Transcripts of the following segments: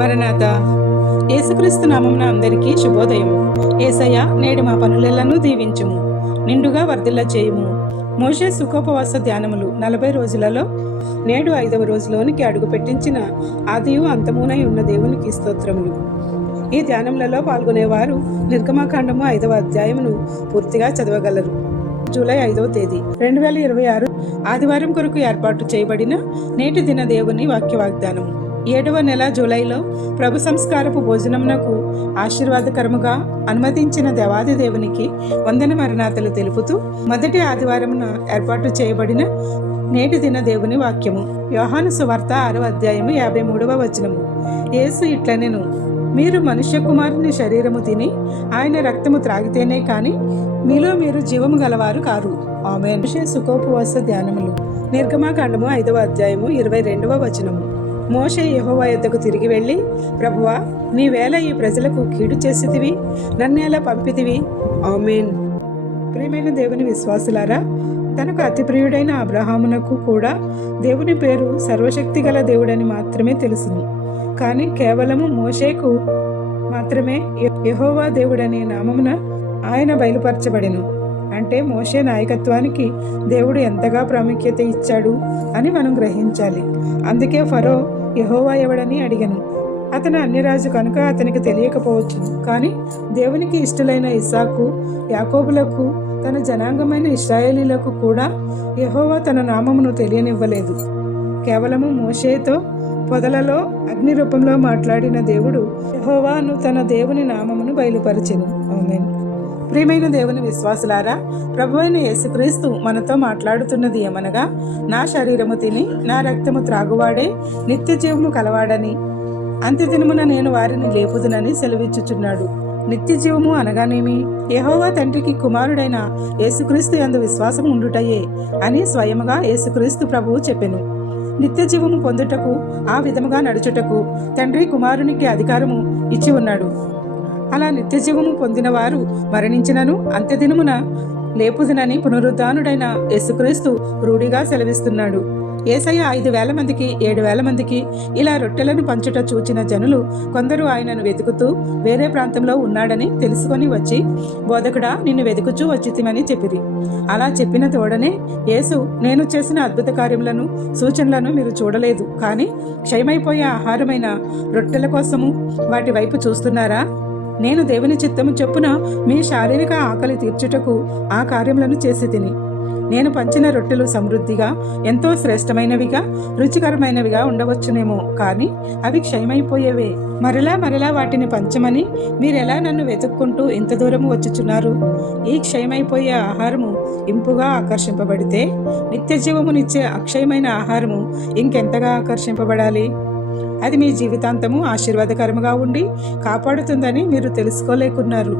మరణాత. యేసుక్రీస్తు నామమున అందరికీ శుభోదయం. యేసయ్య, నేడు మా పనులెల్లను దీవించుము, నిండుగా వర్ధిల్ల చేయుము. మోషే సుఖోపవాస ధ్యానములు 40 రోజులలో నేడు 5వ రోజులోనికి అడుగు పెట్టించిన ఆదియు అంతమునై ఉన్న దేవునికి స్తోత్రములు. ఈ ధ్యానములలో పాల్గొనేవారు నిర్గమాకాండము 5వ అధ్యాయమును పూర్తిగా చదవగలరు. జూలై 5వ తేదీ 2026 ఆదివారం కొరకు ఏర్పాటు చేయబడిన నేటి దిన దేవుని వాక్య వాగ్దానము. 7వ నెల జూలైలో ప్రభు సంస్కారపు భోజనమునకు ఆశీర్వాదకరముగా అనుమతించిన దేవాది దేవునికి వందన మరణాతలు తెలుపుతూ మొదటి ఆదివారమున ఏర్పాటు చేయబడిన నేటి దిన దేవుని వాక్యము. యోహాను సువార్త 6వ అధ్యాయము 53వ వచనము. యేసు ఇట్లనెను, మీరు మనుష్య కుమారుని శరీరము తిని ఆయన రక్తము త్రాగితేనే కాని మీలో మీరు జీవము గలవారు కారు. ఆమేన్. సుఖోపవాస ధ్యానములు. నిర్గమాకాండము 5వ అధ్యాయము 22వ వచనము. మోషే యెహోవా యొద్దకు తిరిగి వెళ్ళి, ప్రభువా, నీవేళ ఈ ప్రజలకు కీడు చేసితివి, నన్నేలా పంపితివి? ఆమేన్. ప్రియమైన దేవుని విశ్వాసులారా, తనకు అతి ప్రియుడైన అబ్రహామునకు కూడా దేవుని పేరు సర్వశక్తి గల దేవుడని మాత్రమే తెలుసును. కానీ కేవలము మోషేకు మాత్రమే యెహోవా దేవుడనే నామమున ఆయన బయలుపరచబడెను. అంటే మోషే నాయకత్వానికి దేవుడు ఎంతగా ప్రాముఖ్యత ఇచ్చాడు అని మనం గ్రహించాలి. అందుకే ఫరో యెహోవా ఎవడని అడిగను. అతను అన్యరాజు కనుక అతనికి తెలియకపోవచ్చు. కానీ దేవునికి ఇష్టలైన ఇస్సాకు, యాకోబులకు, తన జనాంగమైన ఇశ్రాయేలీలకు కూడా యెహోవా తన నామమును తెలియనివ్వలేదు. కేవలము మోషేతో పొదలలో అగ్ని రూపంలో మాట్లాడిన దేవుడు యెహోవాను తన దేవుని నామమును బయలుపరిచెను. ఆమేన్. ప్రియమైన దేవుని విశ్వాసులారా, ప్రభువైన యేసుక్రీస్తు మనతో మాట్లాడుతున్నది ఏమనగా, నా శరీరము తిని నా రక్తము త్రాగువాడే నిత్య జీవము కలవాడని, అంత్యదినమున నేను వారిని లేపుదునని సెలవిచ్చుచున్నాడు. నిత్య జీవము అనగానేమి? యెహోవా తండ్రికి కుమారుడైన యేసుక్రీస్తు యందు విశ్వాసం ఉండుటయే అని స్వయముగా యేసుక్రీస్తు ప్రభువు చెప్పెను. నిత్య జీవము పొందుటకు, ఆ విధముగా నడుచుటకు తండ్రి కుమారునికి అధికారము ఇచ్చి ఉన్నాడు. అలా నిత్య జీవము పొందిన వారు మరణించినను అంత్యదినమున లేపుదునని పునరుద్ధానుడైన యేసుక్రీస్తు రూఢిగా సెలవిస్తున్నాడు. యేసయ్య 5,000 మందికి 7,000 మందికి ఇలా రొట్టెలను పంచుట చూచిన జనులు కొందరు ఆయనను వెతుకుతూ వేరే ప్రాంతంలో ఉన్నాడని తెలుసుకొని వచ్చి, బోధకుడా, నిన్ను వెతుకుచూ వచ్చితిమని చెప్పిరి. అలా చెప్పిన తోడనే యేసు, నేను చేసిన అద్భుత కార్యములను, సూచనలను మీరు చూడలేదు, కానీ క్షయమైపోయే ఆహారమైన రొట్టెల కోసము వాటి వైపు చూస్తున్నారా? నేను దేవుని చిత్తము చొప్పున మీ శారీరక ఆకలి తీర్చుటకు ఆ కార్యములను చేసి తిని, నేను పంచిన రొట్టెలు సమృద్ధిగా, ఎంతో శ్రేష్టమైనవిగా, రుచికరమైనవిగా ఉండవచ్చునేమో, కానీ అవి క్షయమైపోయేవే. మరలా వాటిని పంచమని మీరెలా నన్ను వెతుక్కుంటూ ఇంత దూరము వచ్చుచున్నారు? ఈ క్షయమైపోయే ఆహారము ఇంపుగా ఆకర్షింపబడితే నిత్య జీవమునిచ్చే అక్షయమైన ఆహారము ఇంకెంతగా ఆకర్షింపబడాలి? అది మీ జీవితాంతము ఆశీర్వాదకరముగా ఉండి కాపాడుతుందని మీరు తెలుసుకోలేకున్నారు.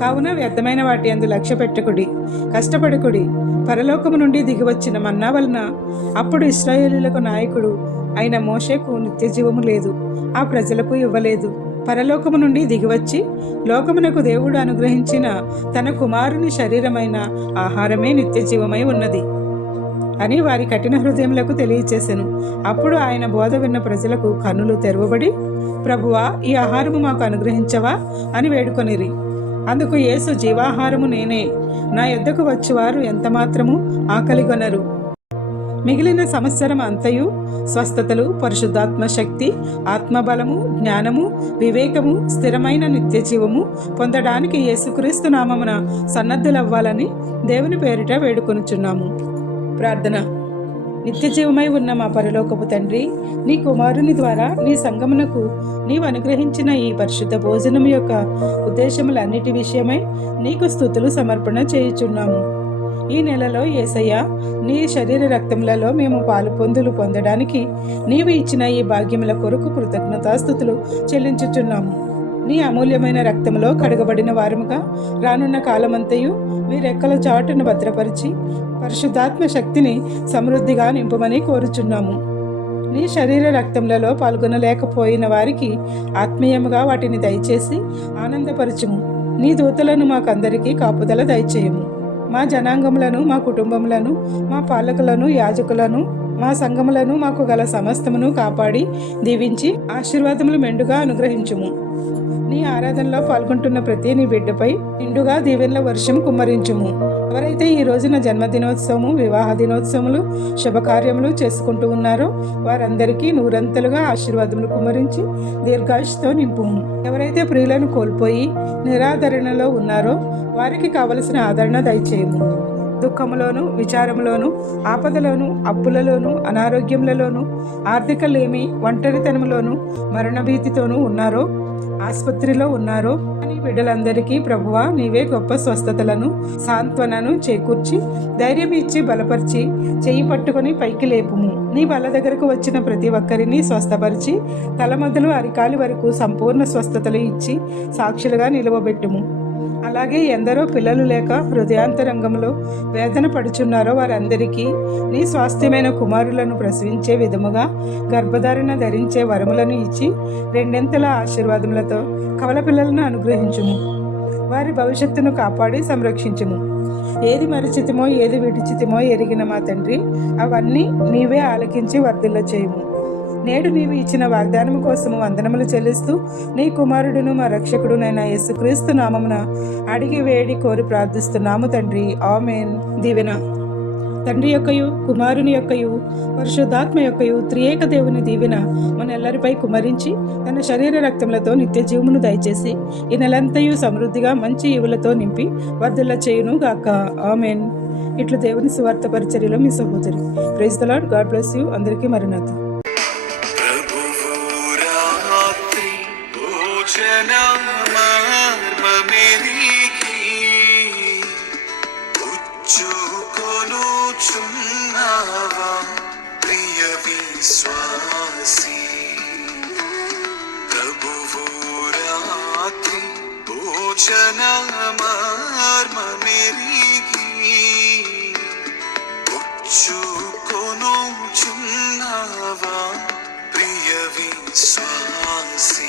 కావున వ్యర్థమైన వాటి యందు లక్ష్య పెట్టకుడి, కష్టపడుకుడి. పరలోకము నుండి దిగివచ్చిన మన్నా వలన అప్పుడు ఇశ్రాయేలీయులకు నాయకుడు అయిన మోషేకు నిత్య జీవము లేదు, ఆ ప్రజలకు ఇవ్వలేదు. పరలోకము నుండి దిగివచ్చి లోకమునకు దేవుడు అనుగ్రహించిన తన కుమారుని శరీరమైన ఆహారమే నిత్య జీవమై ఉన్నది అని వారి కఠిన హృదయములకు తెలియచేసెను. అప్పుడు ఆయన బోధ విన్న ప్రజలకు కన్నులు తెరవబడి, ప్రభువా, ఈ ఆహారము మాకు అనుగ్రహించవా అని వేడుకొనిరి. అందుకు యేసు, జీవాహారము నేనే, నా యొద్దకు వచ్చువారు ఎంత మాత్రము ఆకలిగొనరు. మిగిలిన సంవత్సరం అంతయు స్వస్థతలు, పరిశుద్ధాత్మ శక్తి, ఆత్మబలము, జ్ఞానము, వివేకము, స్థిరమైన నిత్య జీవము పొందడానికి యేసుక్రీస్తు నామమున సన్నద్ధులవ్వాలని దేవుని పేరిట వేడుకొనుచున్నాము. ప్రార్థన. నిత్య జీవమై ఉన్న మా పరలోకపు తండ్రి, నీ కుమారుని ద్వారా నీ సంగమునకు నీవు అనుగ్రహించిన ఈ పరిశుద్ధ భోజనం యొక్క ఉద్దేశములన్నిటి విషయమై నీకు స్తుతులు సమర్పణ చేయుచున్నాము. ఈ నెలలో యేసయ్య, నీ శరీర రక్తములలో మేము పాలు పొందడానికి నీవు ఇచ్చిన ఈ భాగ్యముల కొరకు కృతజ్ఞతాస్తుతులు చెల్లించుచున్నాము. నీ అమూల్యమైన రక్తములో కడగబడిన వారముగా రానున్న కాలమంతయు మీ రెక్కల చాటును భద్రపరిచి పరిశుద్ధాత్మ శక్తిని సమృద్ధిగా నింపమని కోరుచున్నాము. నీ శరీర రక్తములలో పాల్గొనలేకపోయిన వారికి ఆత్మీయముగా వాటిని దయచేసి ఆనందపరచుము. నీ దూతలను మాకందరికీ కాపుదల దయచేయము. మా జనాంగములను, మా కుటుంబములను, మా పాలకులను, యాజకులను మా సంఘములను మాకు గల సమస్తమును కాపాడి దీవించి ఆశీర్వాదములు మెండుగా అనుగ్రహించుము. నీ ఆరాధనలో పాల్గొంటున్న ప్రతి నీ బిడ్డపై నిండుగా దీవెనల వర్షం కుమ్మరించుము. ఎవరైతే ఈ రోజున జన్మదినోత్సవము, వివాహ దినోత్సవములు, శుభకార్యములు చేసుకుంటూ ఉన్నారో వారందరికీ నూరంతలుగా ఆశీర్వాదములు కుమ్మరించి దీర్ఘాయుష్తో నింపుము. ఎవరైతే ప్రియులను కోల్పోయి నిరాదరణలో ఉన్నారో వారికి కావలసిన ఆదరణ దయచేయము. దుఃఖములోను, విచారములోను, ఆపదలోను, అప్పులలోను, అనారోగ్యములలోను, ఆర్థిక లేమి, ఒంటరితనములోను, మరణభీతితోనూ ఉన్నారో, ఆసుపత్రిలో ఉన్నారో అని బిడ్డలందరికీ ప్రభువా నీవే గొప్ప స్వస్థతలను, సాంత్వనను చేకూర్చి ధైర్యం ఇచ్చి బలపరిచి చెయ్యి పట్టుకొని పైకి లేపుము. నీ బల్ల దగ్గరకు వచ్చిన ప్రతి ఒక్కరిని స్వస్థపరిచి తల మొదలు అరికాలి వరకు సంపూర్ణ స్వస్థతలు ఇచ్చి సాక్షులుగా నిలవబెట్టుము. అలాగే ఎందరో పిల్లలు లేక హృదయాంతరంగంలో వేదన పడుచున్నారో వారందరికీ నీ స్వాస్థ్యమైన కుమారులను ప్రసవించే విధముగా గర్భధారణ ధరించే వరములను ఇచ్చి రెండెంతల ఆశీర్వాదములతో కవల పిల్లలను అనుగ్రహించుము. వారి భవిష్యత్తును కాపాడి సంరక్షించుము. ఏది మరిచితిమో ఏది విడిచితిమో ఎరిగిన మా తండ్రి అవన్నీ నీవే ఆలకించి వర్ధిల్ల చేయుము. నేడు నీవు ఇచ్చిన వాగ్దానము కోసము వందనములు చెల్లిస్తూ నీ కుమారుడును మా రక్షకుడునైన యేసుక్రీస్తు నామమున అడిగి వేడి కోరి ప్రార్థిస్తున్నాము తండ్రి, ఆమేన్. దీవెన తండ్రి యొక్కయు కుమారుని యొక్కయు పరిశుద్ధాత్మ యొక్కయు త్రియేక దేవుని దీవెన మనెల్లరిపై కుమరించి తన శరీర రక్తములతో నిత్య జీవమును దయచేసి ఈ నెలంతయు సమృద్ధిగా మంచి ఈవులతో నింపి వర్ధిల్ల చేయును గాక, ఆమేన్. ఇట్లు దేవుని సువార్త పరిచర్యలో మీ సహోదరి. Praise the Lord. God bless you. అందరికీ మరణాత. ప్రియ విశ్వాసి ప్రభువు రాత్రి భోజన మర్మ మెరిగి పుచ్చుకొనుచున్నావా ప్రియ విశ్వాసి.